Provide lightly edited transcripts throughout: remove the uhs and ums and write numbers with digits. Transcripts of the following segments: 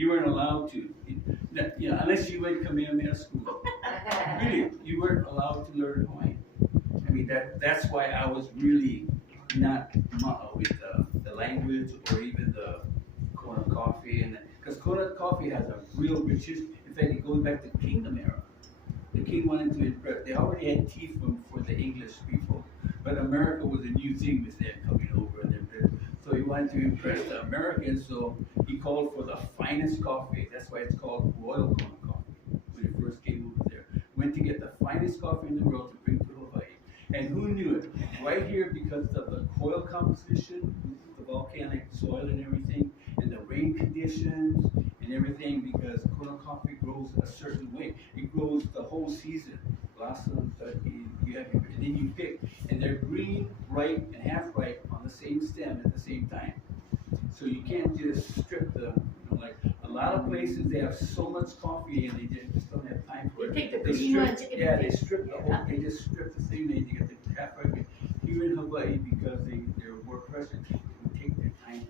You weren't allowed to. Unless you went Kamehameha school. Really, you weren't allowed to learn Hawaiian. I mean, that's why I was really not with the language or even the Kona coffee, and because Kona coffee has a real rich history. In fact, it goes back to Kingdom era. The king wanted to impress. They already had tea for the English people, but America was a new thing with them coming over, so he wanted to impress the Americans. So he called for the finest coffee. That's why it's called Royal Kona coffee. When it first came over there, went to get the finest coffee in the world to bring to Hawaii. And who knew it? Right here, because of the soil composition, the volcanic soil and everything, and the rain conditions and everything, because Kona coffee grows a certain way. It grows the whole season. Blossoms, you have, and then you pick, and they're green, ripe, and half ripe on the same stem at the same time. So you can't just strip like a lot of places they have so much coffee and they just don't have time for it. They take the green ones. Yeah, they strip the whole. They just strip the thing. They get the half ripe. Here in Hawaii, because they're more present, they take their time.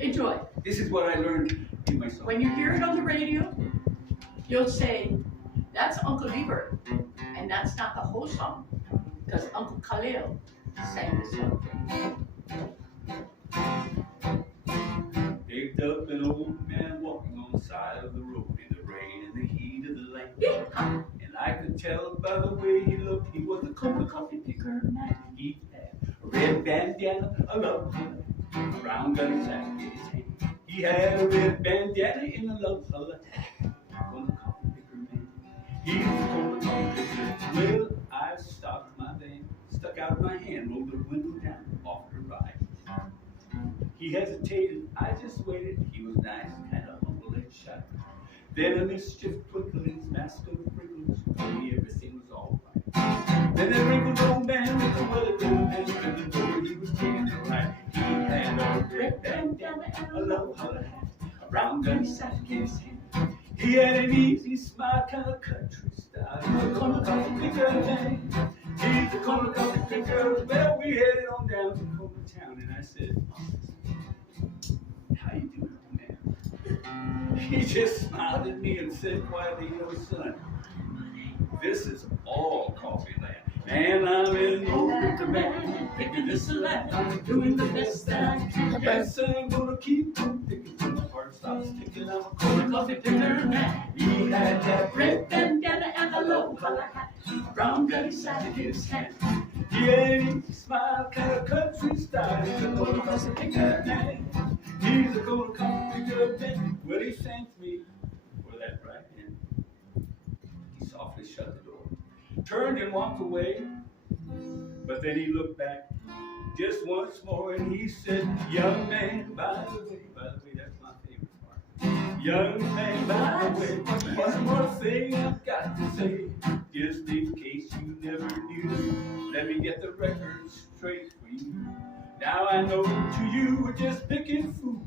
Enjoy. This is what I learned in my song. When you hear it on the radio, you'll say, "That's Uncle Lieber," and that's not the whole song, because Uncle Kaleo sang the song. Picked up an old man walking on the side of the road in the rain and the heat of the land. And I could tell by the way he looked, he was a Kona coffee picker man. He had a red bandana, a love color, a brown gunny sack in his hand. He had a red bandana in a love color. Kona coffee picker man. He's a Kona coffee picker. Well, I stopped my van, stuck out my hand, rolled the window down, offered a ride. He hesitated, I just waited. He was nice, kind of humble and shy. Then a mischief twinkled in his mask of wrinkles. Told me everything was all right. Then that wrinkled old man with the weather down and opened the door. He was taking it right. He had a red bandana and a low hollow hat, a brown gunny sack in his hand. He had an easy smile, kind of country style. He's a Kona coffee picker man. He's a Kona coffee picker. Well, we headed on down to Kona town, and I said, "How you doing, man?" He just smiled at me and said quietly, "Son, this is all coffee land. And I'm in old Ricker man, picking this land. I'm doing the best that I can. Yes, I'm gonna keep on picking till my heart stops ticking. I'm a Kona coffee picker man." He had that red bandana and a low collar hat, a brown gunny sack in his hand. He had an easy smile, kind of country style. He's a Kona coffee picker man. He's a Kona coffee picker man. Well, he thanked me for that right hand. He softly shut the door, turned and walked away, but then he looked back just once more and he said, "Young man, by the way, that's my favorite part. Young man, by the way, one more thing I've got to say, just in case you never knew. Let me get the record straight for you. Now I know to you we're just picking food,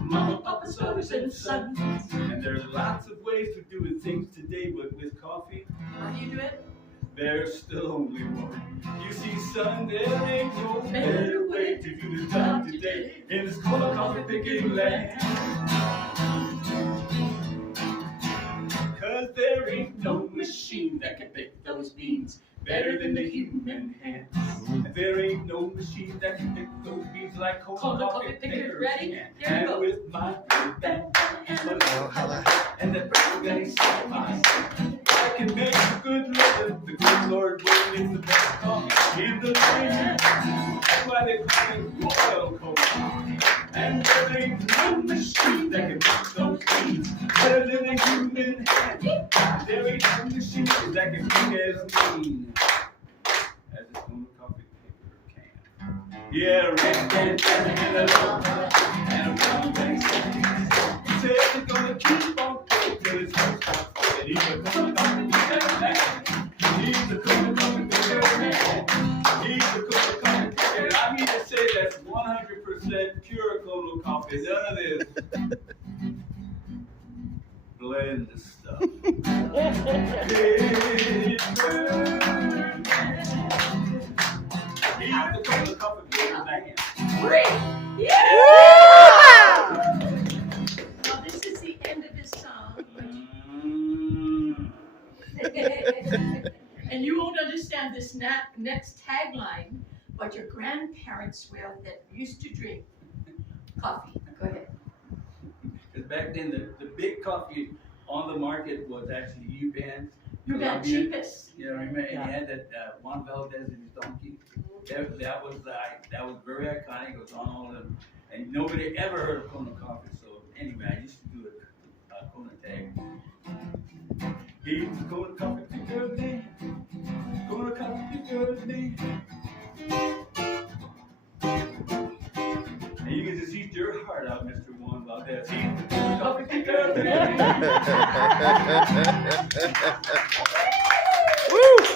mama, papa, brothers, and sons. And there's lots of ways of doing things today, but with coffee, How do you do it? there's still only one. You see, son, there ain't no better way to do the job today in this Kona coffee picking land. 'Cause there ain't no machine that can pick those beans better than the human hand. And there ain't no machine that can pick those beans like Kona coffee pickers. Ready? Can. Here we And go. with my red bandana and my low collar hat and that brown gunny sack on, I can make a good living. The good Lord will is the best coffee in the land. That's why they call it Royal Kona. And there ain't no machine that can pick those beans better than a human hand. There ain't no machine that can pick as mean as a Kona coffee picker can. Yeah, red bandana and a low collar and a brown gunny sack. He said they're gonna keep on picking till it's no stop. And he's a Kona coffee picker man. He's a Kona coffee picker man. He's a Kona coffee picker. I mean to say that's 100% pure Kona coffee. None of this blend stuff. He's the Kona coffee picker man. Great! Yeah! Now this next tagline, what your grandparents will that used to drink coffee. Go ahead. Because back then, the big coffee on the market was actually U-Pan. You got Colombian. cheapest. You know, remember, and he had that Juan Valdez and his donkey. That was very iconic. It was on all of them, and nobody ever heard of Kona coffee. So anyway, I used to do a Kona tag. He's Kona coffee good day. Kona coffee good day. And you can just eat your heart out, Mr. Juan Valdez. He's Kona coffee good day. Woo!